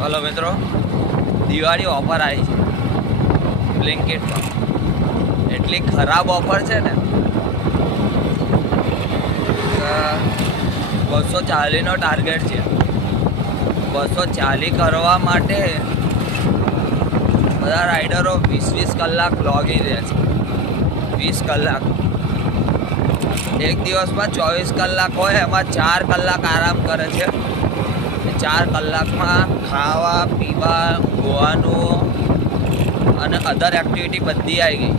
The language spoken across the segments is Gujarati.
હલો મિત્રો, દિવાળી ઓફર આવી છે બ્લિંકિટમાં. એટલી ખરાબ ઓફર છે ને, 240નો ટાર્ગેટ છે. 240 કરવા માટે બધા રાઇડરો 20 કલાક લોગી રહે છે. 20 કલાક, એક દિવસમાં 24 કલાક હોય, એમાં 4 કલાક આરામ કરે છે. 4 કલાકમાં ખાવા પીવા ઊંઘવાનું અને અધર એક્ટિવિટી બધી આવી ગઈ,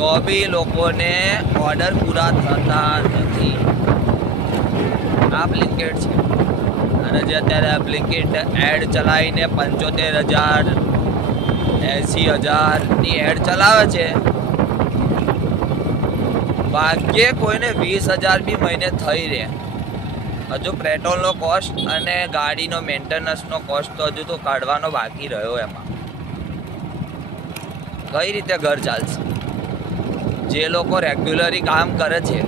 તો બી લોકોને ઓર્ડર પૂરા થતા નથી. આ બ્લિંકિટ છે. અને જે અત્યારે બ્લિંકિટ એડ ચલાવીને 75,000 80,000ની એડ ચલાવે છે, ભાગ્યે કોઈને 20,000 બી મહિને થઈ રહે. હજુ પેટ્રોલનો કોસ્ટ અને ગાડીનો મેન્ટેનન્સનો કોસ્ટ તો હજુ તો કાઢવાનો બાકી રહ્યો. એમાં કઈ રીતે ઘર ચાલશે? જે લોકો રેગ્યુલરી કામ કરે છે,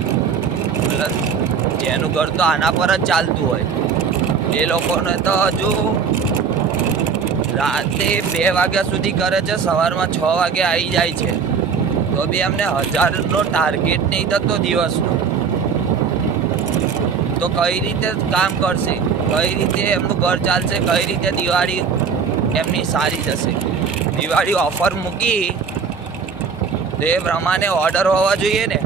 જેનું ઘર તો આના પર જ ચાલતું હોય, એ લોકોને તો હજુ રાતે 2 વાગ્યા સુધી કરે છે, સવારમાં 6 વાગે આવી જાય છે, તો બી એમને 1000નો ટાર્ગેટ નહીં થતો દિવસનો. તો કઈ રીતે કામ કરશે? કઈ રીતે એમનું ઘર ચાલશે? કઈ રીતે દિવાળી એમની સારી જશે? દિવાળી ઓફર મૂકી તો એ પ્રમાણે ઓર્ડર હોવા જોઈએ ને,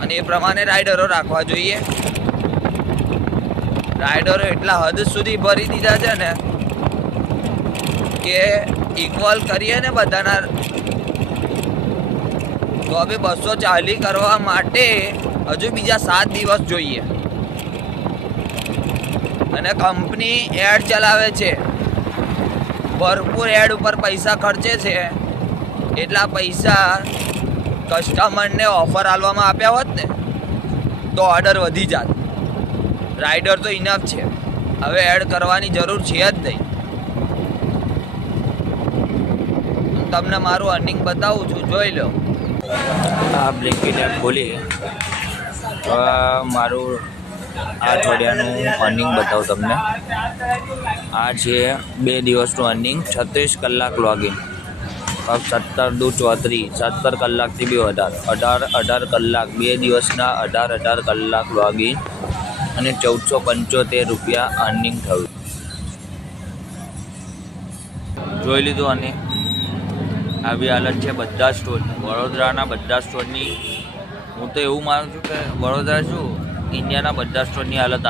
અને એ પ્રમાણે રાઇડરો રાખવા જોઈએ. રાઇડરો એટલા હદ સુધી ભરી દીધા છે ને કે ઇક્વલ કરીએ ને બધાના, તો હવે 240 કરવા માટે હજુ બીજા 7 દિવસ જોઈએ. અને કંપની એડ ચલાવે છે, ભરપૂર એડ ઉપર પૈસા ખર્ચે છે. એટલા પૈસા કસ્ટમરને ઓફર આલવામાં આપ્યા હોત ને તો ઓર્ડર વધી જાત. રાઇડર તો ઇનફ છે, હવે એડ કરવાની જરૂર છે જ નહીં. તમને મારું અર્નિંગ બતાવું છું, જોઈ લો. આ બ્લિંકિટ એપ ખોલી મારું આ અઠવાડિયાનું અર્નિંગ બતાવું તમને. આ છે 2 દિવસનું અર્નિંગ, 36 કલાક લોગિન, 17 દુ 34, 17 કલાકથી બી વધારે, 18 કલાક, 2 દિવસના 18 કલાક લોગિન અને 1475 રૂપિયા અર્નિંગ થયું. જોઈ લીધું. અને આવી હાલત છે બધા સ્ટોરની, વડોદરાના બધા સ્ટોરની. હું તો એવું માનું છું કે વડોદરા શું, ઇન્ડિયાના બધા સ્ટોરની હાલત